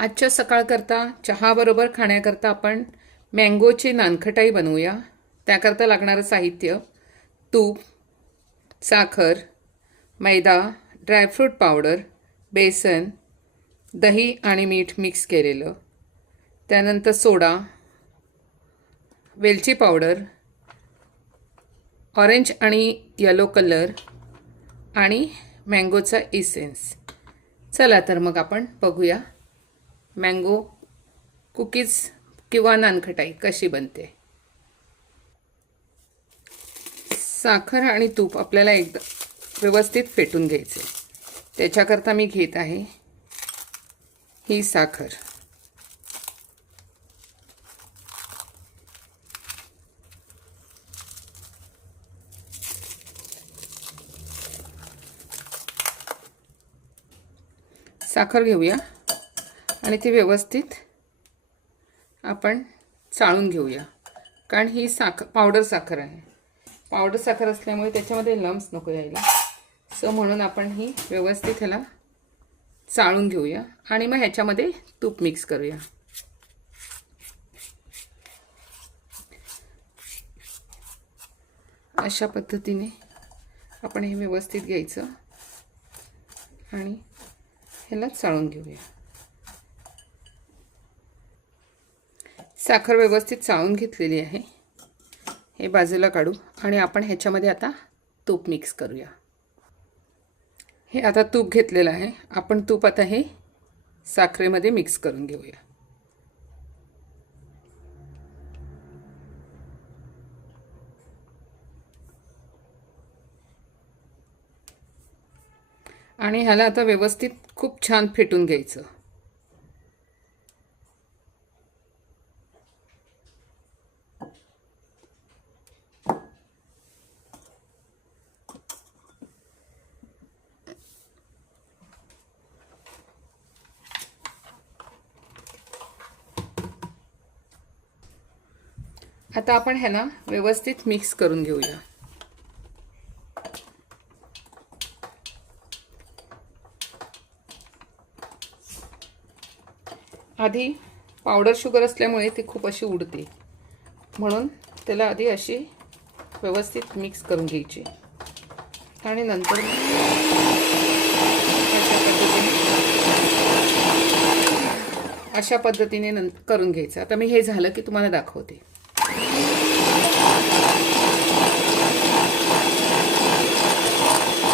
आजच्या सकाळकरता चहाबरोबर खाण्याकरता आपण मँगोची नानखटाई बनवूया. त्याकरता लागणारं साहित्य: तूप, साखर, मैदा, ड्रायफ्रूट पावडर, बेसन, दही आणि मीठ मिक्स केलेलं, त्यानंतर सोडा, वेलची पावडर, ऑरेंज आणि येलो कलर आणि मँगोचा इसेन्स. चला तर मग आपण बघूया मँगो कुकीज किंवा नानखटाई कशी बनते. साखर आणि तूप आपल्याला एकदा व्यवस्थित फेटून घ्यायचे. त्याच्याकरता मी घेत आहे ही साखर. साखर घेऊया आणि ती व्यवस्थित आपण चाळून घेऊया, कारण ही पावडर साखर आहे. पावडर साखर असल्यामुळे त्याच्यामध्ये लम्स नको यायला, सो म्हणून आपण ही व्यवस्थित ह्याला चाळून घेऊया आणि मग ह्याच्यामध्ये तूप मिक्स करूया. अशा पद्धतीने आपण हे व्यवस्थित घ्यायचं आणि ह्याला चाळून घेऊया. साखर व्यवस्थित चाळून घेतलेली आहे. हे बाजूला काढू आणि आपण ह्याच्यामध्ये आता तूप मिक्स करूया. हे आता तूप घेतलेलं आहे. आपण तूप आता हे साखरेमध्ये मिक्स करून घेऊया. आणि ह्याला आता व्यवस्थित खूप छान फेटून घ्यायचं. आता आपण ह्याला व्यवस्थित मिक्स करून घेऊया. आधी पावडर शुगर असल्यामुळे ती खूप अशी उडते, म्हणून त्याला आधी अशी व्यवस्थित मिक्स करून घ्यायची आणि नंतर अशा पद्धतीने करून घ्यायचं. आता मी हे झालं की तुम्हाला दाखवते.